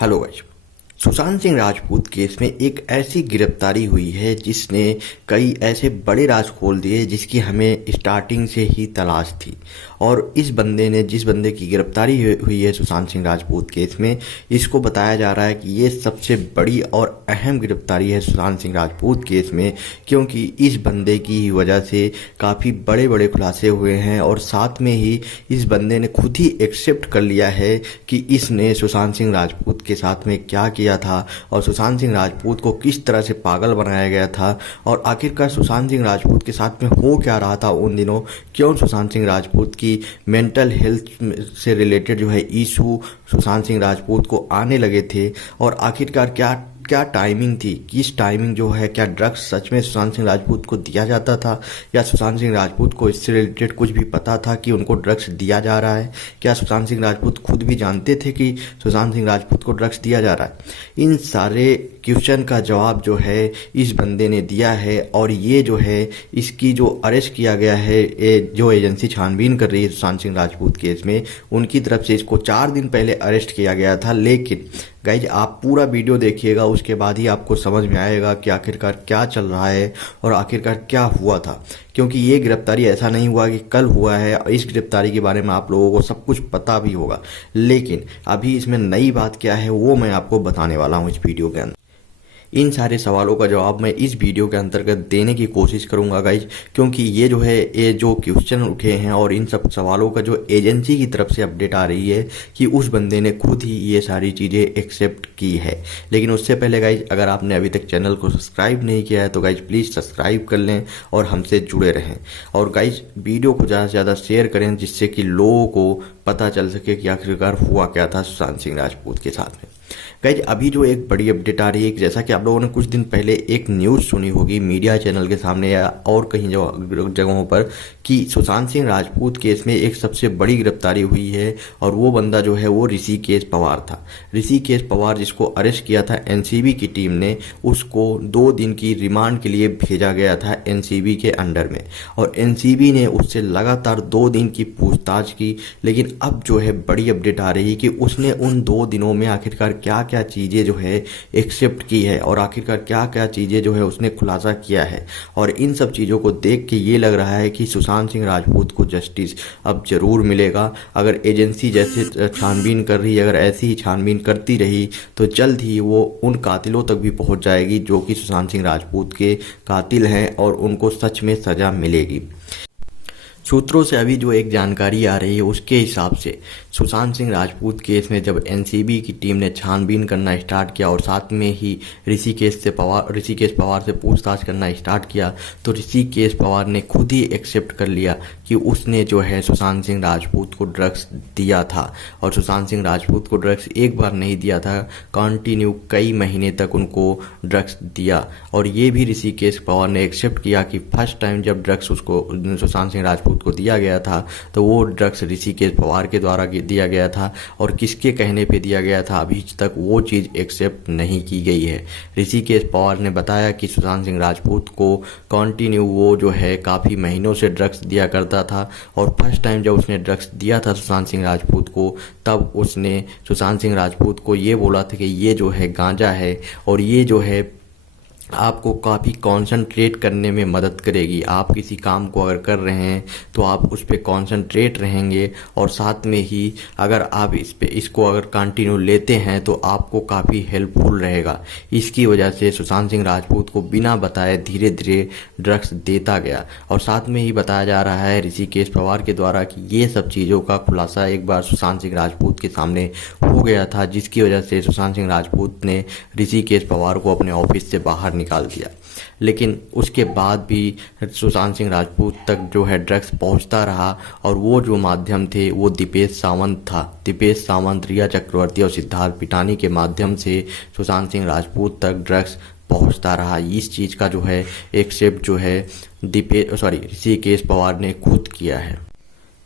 Hello guys. Sushant Singh Rajput case में एक ऐसी गिरफ्तारी हुई है जिसने कई ऐसे बड़े राज खोल दिए जिसकी हमें स्टार्टिंग से ही तलाश थी। और इस बंदे ने जिस बंदे की गिरफ्तारी हुई है सुशांत सिंह राजपूत केस में, इसको बताया जा रहा है कि ये सबसे बड़ी और अहम गिरफ्तारी है सुशांत सिंह राजपूत केस में, क्योंकि इस बंदे की ही वजह से काफ़ी बड़े बड़े खुलासे हुए हैं। और साथ में ही इस बंदे ने खुद ही एक्सेप्ट कर लिया है कि इसने सुशांत सिंह राजपूत के साथ में क्या किया था और सुशांत सिंह राजपूत को किस तरह से पागल बनाया गया था, और आखिरकार सुशांत सिंह राजपूत के साथ में हो क्या रहा था उन दिनों। क्यों सुशांत सिंह राजपूत की मेंटल हेल्थ से रिलेटेड जो है इशू सुशांत सिंह राजपूत को आने लगे थे, और आखिरकार क्या क्या टाइमिंग थी, किस टाइमिंग जो है, क्या ड्रग्स सच में सुशांत सिंह राजपूत को दिया जाता था या सुशांत सिंह राजपूत को इससे रिलेटेड कुछ भी पता था कि उनको ड्रग्स दिया जा रहा है। क्या सुशांत सिंह राजपूत खुद भी जानते थे कि सुशांत सिंह राजपूत को ड्रग्स दिया जा रहा है। इन सारे क्वेश्चन का जवाब जो है इस बंदे ने दिया है। और ये जो है इसकी जो अरेस्ट किया गया है, जो एजेंसी छानबीन कर रही है सुशांत सिंह राजपूत केस में, उनकी तरफ से इसको 4 दिन पहले अरेस्ट किया गया था। लेकिन गाइज आप पूरा वीडियो देखिएगा, उसके बाद ही आपको समझ में आएगा कि आखिरकार क्या चल रहा है और आखिरकार क्या हुआ था। क्योंकि ये गिरफ्तारी ऐसा नहीं हुआ कि कल हुआ है, और इस गिरफ्तारी के बारे में आप लोगों को सब कुछ पता भी होगा। लेकिन अभी इसमें नई बात क्या है वो मैं आपको बताने वाला हूँ इस वीडियो के अंदर। इन सारे सवालों का जवाब मैं इस वीडियो के अंतर्गत देने की कोशिश करूंगा गाइज, क्योंकि ये जो है ये जो क्वेश्चन उठे हैं और इन सब सवालों का जो एजेंसी की तरफ से अपडेट आ रही है कि उस बंदे ने खुद ही ये सारी चीज़ें एक्सेप्ट की है। लेकिन उससे पहले गाइज, अगर आपने अभी तक चैनल को सब्सक्राइब नहीं किया है तो गाइज प्लीज़ सब्सक्राइब कर लें और हमसे जुड़े रहें। और गाइज वीडियो को ज़्यादा से ज़्यादा शेयर करें, जिससे कि लोगों को पता चल सके कि आखिरकार हुआ क्या था सुशांत सिंह राजपूत के साथ में। गाइज अभी जो एक बड़ी अपडेट आ रही है, जैसा कि आप लोगों ने कुछ दिन पहले एक न्यूज़ सुनी होगी मीडिया चैनल के सामने या और कहीं जगहों पर, कि सुशांत सिंह राजपूत केस में एक सबसे बड़ी गिरफ्तारी हुई है। और वो बंदा जो है वो ऋषिकेश पवार था। ऋषिकेश पवार जिसको अरेस्ट किया था एनसीबी की टीम ने, उसको 2 दिन की रिमांड के लिए भेजा गया था एनसीबी के अंडर में। और एनसीबी ने उससे लगातार 2 दिन की पूछताछ की। लेकिन अब जो है बड़ी अपडेट आ रही है कि उसने उन 2 दिनों में आखिरकार क्या क्या चीज़ें जो है एक्सेप्ट की है और आखिरकार क्या क्या चीज़ें जो है उसने खुलासा किया है। और इन सब चीज़ों को देख के ये लग रहा है कि सुशांत सिंह राजपूत को जस्टिस अब जरूर मिलेगा। अगर एजेंसी जैसे छानबीन कर रही है, अगर ऐसी ही छानबीन करती रही तो जल्द ही वो उन कातिलों तक भी पहुंच जाएगी जो कि सुशांत सिंह राजपूत के कातिल हैं, और उनको सच में सज़ा मिलेगी। सूत्रों से अभी जो एक जानकारी आ रही है उसके हिसाब से सुशांत सिंह राजपूत केस में जब एनसीबी की टीम ने छानबीन करना स्टार्ट किया और साथ में ही ऋषिकेश पवार से पूछताछ करना स्टार्ट किया, तो ऋषिकेश पवार ने खुद ही एक्सेप्ट कर लिया कि उसने जो है सुशांत सिंह राजपूत को ड्रग्स दिया था। और सुशांत सिंह राजपूत को ड्रग्स एक बार नहीं दिया था, कंटिन्यू कई महीने तक उनको ड्रग्स दिया। और ये भी ऋषिकेश पवार ने एक्सेप्ट किया कि फर्स्ट टाइम जब ड्रग्स उसको सुशांत सिंह राजपूत को दिया गया था तो वो ड्रग्स ऋषिकेश पवार के द्वारा दिया गया था, और किसके कहने पे दिया गया था अभी तक वो चीज़ एक्सेप्ट नहीं की गई है। ऋषिकेश पवार ने बताया कि सुशांत सिंह राजपूत को कंटिन्यू वो जो है काफ़ी महीनों से ड्रग्स दिया करता था, और फर्स्ट टाइम जब उसने ड्रग्स दिया था सुशांत सिंह राजपूत को, तब उसने सुशांत सिंह राजपूत को ये बोला था कि ये जो है गांजा है और ये जो है आपको काफ़ी कंसंट्रेट करने में मदद करेगी। आप किसी काम को अगर कर रहे हैं तो आप उस पर कंसंट्रेट रहेंगे, और साथ में ही अगर आप इसको अगर कंटिन्यू लेते हैं तो आपको काफ़ी हेल्पफुल रहेगा। इसकी वजह से सुशांत सिंह राजपूत को बिना बताए धीरे धीरे ड्रग्स देता गया। और साथ में ही बताया जा रहा है ऋषिकेश पवार के द्वारा कि ये सब चीज़ों का खुलासा एक बार सुशांत सिंह राजपूत के सामने हो गया था, जिसकी वजह से सुशांत सिंह राजपूत ने ऋषिकेश पवार को अपने ऑफिस से बाहर निकाल दिया। लेकिन उसके बाद भी सुशांत सिंह राजपूत तक जो है ड्रग्स पहुंचता रहा, और वो जो माध्यम थे वो दीपेश सावंत था। दीपेश सावंत, रिया चक्रवर्ती और सिद्धार्थ पिटानी के माध्यम से सुशांत सिंह राजपूत तक ड्रग्स पहुंचता रहा। इस चीज़ का जो है एक्सेप्ट जो है ऋषिकेश पवार ने खुद किया है।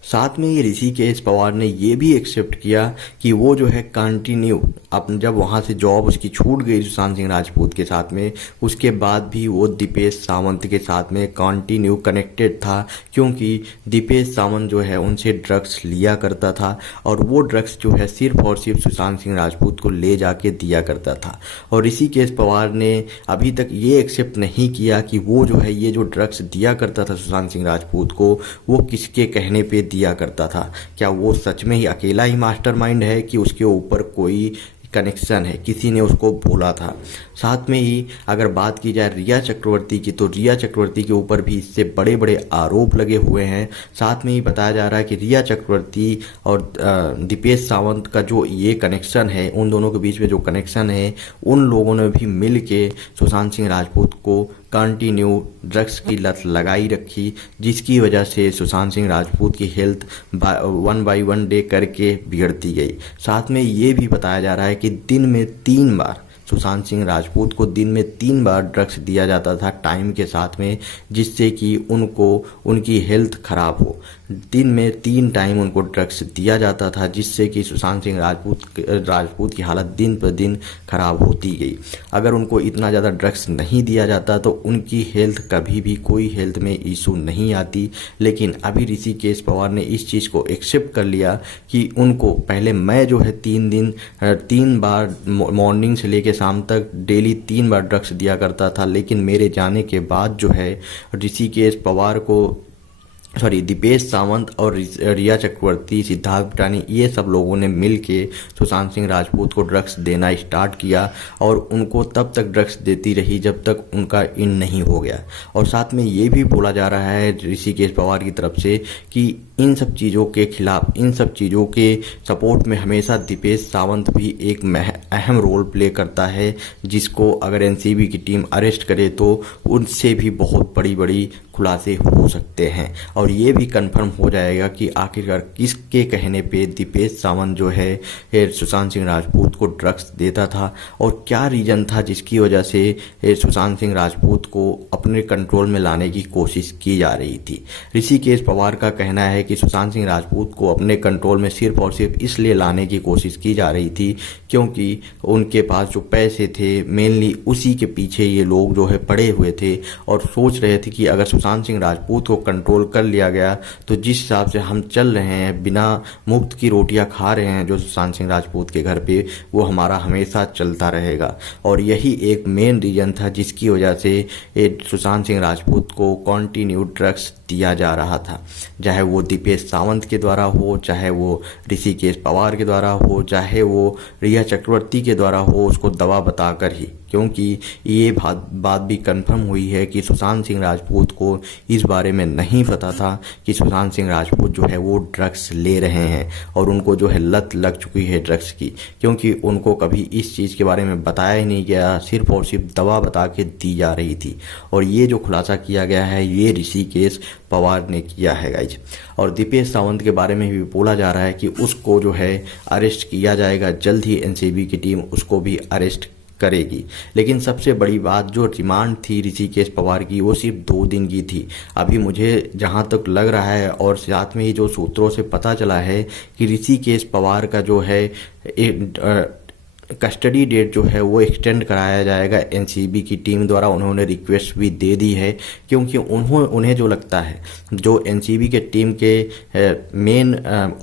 साथ में ये ऋषिकेश पवार ने ये भी एक्सेप्ट किया कि वो जो है कंटिन्यू अपन जब वहाँ से जॉब उसकी छूट गई सुशांत सिंह राजपूत के साथ में, उसके बाद भी वो दीपेश सावंत के साथ में कंटिन्यू कनेक्टेड था, क्योंकि दीपेश सावंत जो है उनसे ड्रग्स लिया करता था और वो ड्रग्स जो है सिर्फ और सिर्फ सुशांत सिंह राजपूत को ले जाके दिया करता था। और ऋषिकेश पवार ने अभी तक ये एक्सेप्ट नहीं किया कि वो जो है ये जो ड्रग्स दिया करता था सुशांत सिंह राजपूत को, वो किसके कहने पे दिया करता था। क्या वो सच में ही अकेला ही मास्टरमाइंड है कि उसके ऊपर कोई कनेक्शन है, किसी ने उसको बोला था। साथ में ही अगर बात की जाए रिया चक्रवर्ती की, तो रिया चक्रवर्ती के ऊपर भी इससे बड़े बड़े आरोप लगे हुए हैं। साथ में ही बताया जा रहा है कि रिया चक्रवर्ती और दीपेश सावंत का जो ये कनेक्शन है, उन दोनों के बीच में जो कनेक्शन है, उन लोगों ने भी मिल के सुशांत सिंह राजपूत को कंटिन्यू ड्रग्स की लत लगाई रखी, जिसकी वजह से सुशांत सिंह राजपूत की हेल्थ 1 बाय 1 डे करके बिगड़ती गई। साथ में ये भी बताया जा रहा है कि दिन में 3 बार सुशांत सिंह राजपूत को दिन में 3 बार ड्रग्स दिया जाता था टाइम के साथ में, जिससे कि उनको उनकी हेल्थ खराब हो। दिन में 3 टाइम उनको ड्रग्स दिया जाता था, जिससे कि सुशांत सिंह राजपूत की हालत दिन पर दिन खराब होती गई। अगर उनको इतना ज़्यादा ड्रग्स नहीं दिया जाता तो उनकी हेल्थ कभी भी कोई हेल्थ में इशू नहीं आती। लेकिन अभी ऋषिकेश पवार ने इस चीज़ को एक्सेप्ट कर लिया कि उनको पहले मैं जो है 3 बार मॉर्निंग से लेकर शाम तक डेली 3 बार ड्रग्स दिया करता था, लेकिन मेरे जाने के बाद जो है ऋषिकेश पवार को दीपेश सावंत और रिया चक्रवर्ती, सिद्धार्थ पिटानी, ये सब लोगों ने मिल के सुशांत सिंह राजपूत को ड्रग्स देना स्टार्ट किया और उनको तब तक ड्रग्स देती रही जब तक उनका इन नहीं हो गया। और साथ में ये भी बोला जा रहा है ऋषिकेश पवार की तरफ से कि इन सब चीज़ों के खिलाफ, इन सब चीज़ों के सपोर्ट में हमेशा दीपेश सावंत भी एक अहम रोल प्ले करता है, जिसको अगर एनसीबी की टीम अरेस्ट करे तो उनसे भी बहुत बड़ी बड़ी खुलासे हो सकते हैं। और ये भी कंफर्म हो जाएगा कि आखिरकार किसके कहने पे दीपेश सावंत जो है सुशांत सिंह राजपूत को ड्रग्स देता था और क्या रीज़न था जिसकी वजह से सुशांत सिंह राजपूत को अपने कंट्रोल में लाने की कोशिश की जा रही थी। ऋषिकेश पवार का कहना है कि सुशांत सिंह राजपूत को अपने कंट्रोल में सिर्फ और सिर्फ इसलिए लाने की कोशिश की जा रही थी क्योंकि उनके पास जो पैसे थे मेनली उसी के पीछे ये लोग जो है पड़े हुए थे और सोच रहे थे कि अगर सुशांत सिंह राजपूत को कंट्रोल कर लिया गया तो जिस हिसाब से हम चल रहे हैं, बिना मुफ्त की रोटियां खा रहे हैं जो सुशांत सिंह राजपूत के घर पे, वो हमारा हमेशा चलता रहेगा। और यही एक मेन रीजन था जिसकी वजह से सुशांत सिंह राजपूत को कॉन्टिन्यू ड्रग्स दिया जा रहा था, चाहे वो दीपेश सावंत के द्वारा हो, चाहे वो ऋषिकेश पवार के द्वारा हो, चाहे वो रिया चक्रवर्ती के द्वारा हो, उसको दवा बताकर ही। क्योंकि ये बात भी कंफर्म हुई है कि सुशांत सिंह राजपूत को इस बारे में नहीं पता था कि सुशांत सिंह राजपूत जो है वो ड्रग्स ले रहे हैं और उनको जो है लत लग चुकी है ड्रग्स की, क्योंकि उनको कभी इस चीज़ के बारे में बताया ही नहीं गया, सिर्फ और सिर्फ दवा बता के दी जा रही थी। और ये जो खुलासा किया गया है ये ऋषिकेश पवार ने किया है गाइज। और दीपेश सावंत के बारे में भी बोला जा रहा है कि उसको जो है अरेस्ट किया जाएगा, जल्द ही एनसीबी की टीम उसको भी अरेस्ट करेगी। लेकिन सबसे बड़ी बात, जो रिमांड थी ऋषिकेश पवार की वो सिर्फ 2 दिन की थी। अभी मुझे जहां तक लग रहा है और साथ में ही जो सूत्रों से पता चला है कि ऋषिकेश पवार का जो है कस्टडी डेट जो है वो एक्सटेंड कराया जाएगा एनसीबी की टीम द्वारा। उन्होंने रिक्वेस्ट भी दे दी है क्योंकि उन्हें जो लगता है, जो एनसीबी के टीम के मेन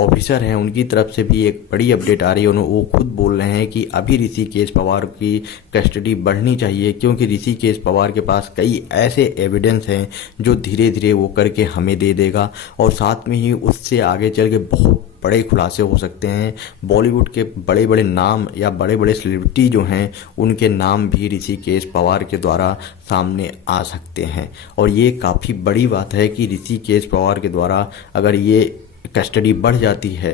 ऑफिसर हैं उनकी तरफ से भी एक बड़ी अपडेट आ रही है। वो खुद बोल रहे हैं कि अभी ऋषिकेश पवार की कस्टडी बढ़नी चाहिए क्योंकि ऋषिकेश पवार के पास कई ऐसे एविडेंस हैं जो धीरे धीरे वो करके हमें दे देगा और साथ में ही उससे आगे चल के बहुत बड़े खुलासे हो सकते हैं। बॉलीवुड के बड़े बड़े नाम या बड़े बड़े सेलिब्रिटी जो हैं उनके नाम भी ऋषिकेश पवार के द्वारा सामने आ सकते हैं। और ये काफ़ी बड़ी बात है कि ऋषिकेश पवार के द्वारा अगर ये कस्टडी बढ़ जाती है,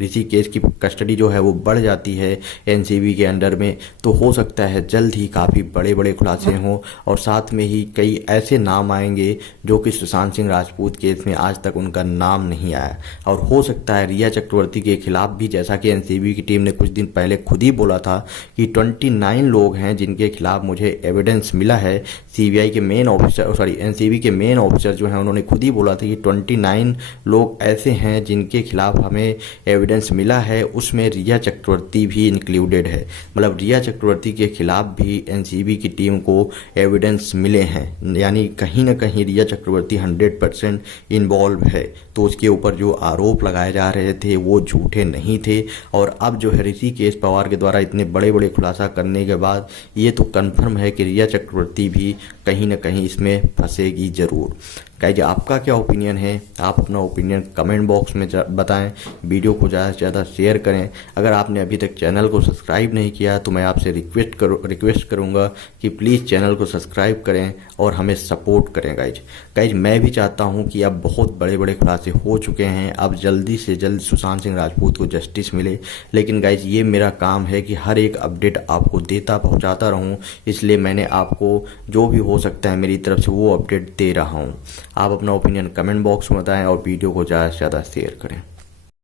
ऋषिकेश की कस्टडी जो है वो बढ़ जाती है एनसीबी के अंडर में, तो हो सकता है जल्द ही काफ़ी बड़े बड़े खुलासे हों और साथ में ही कई ऐसे नाम आएंगे जो कि सुशांत सिंह राजपूत केस में आज तक उनका नाम नहीं आया। और हो सकता है रिया चक्रवर्ती के खिलाफ भी, जैसा कि एनसीबी की टीम ने कुछ दिन पहले खुद ही बोला था कि 29 लोग हैं जिनके खिलाफ मुझे एविडेंस मिला है। सीबीआई के मेन ऑफिसर एनसीबी के मेन ऑफिसर जो हैं उन्होंने खुद ही बोला था कि 29 लोग ऐसे हैं हैं जिनके खिलाफ हमें एविडेंस मिला है उसमें रिया चक्रवर्ती भी इंक्लूडेड है। मतलब रिया चक्रवर्ती के खिलाफ भी एनसीबी की टीम को एविडेंस मिले हैं, यानी कहीं ना कहीं रिया चक्रवर्ती 100% इन्वॉल्व है। तो उसके ऊपर जो आरोप लगाए जा रहे थे वो झूठे नहीं थे। और अब जो है ऋषिकेश पवार के द्वारा इतने बड़े बड़े खुलासा करने के बाद ये तो कन्फर्म है कि रिया चक्रवर्ती भी कहीं ना कहीं इसमें फंसेगी ज़रूर। गाइज आपका क्या ओपिनियन है? आप अपना ओपिनियन कमेंट बॉक्स में बताएं। वीडियो को ज़्यादा से ज़्यादा शेयर करें। अगर आपने अभी तक चैनल को सब्सक्राइब नहीं किया तो मैं आपसे रिक्वेस्ट करूंगा कि प्लीज़ चैनल को सब्सक्राइब करें और हमें सपोर्ट करें। गाइज मैं भी चाहता हूं कि अब बहुत बड़े बड़े खुलासे हो चुके हैं, अब जल्दी से जल्द सुशांत सिंह राजपूत को जस्टिस मिले। लेकिन गाइज ये मेरा काम है कि हर एक अपडेट आपको पहुँचाता रहूँ, इसलिए मैंने आपको जो भी हो सकता है मेरी तरफ से वो अपडेट दे रहा हूँ। आप अपना ओपिनियन कमेंट बॉक्स में बताएं और वीडियो को ज़्यादा से ज़्यादा शेयर करें।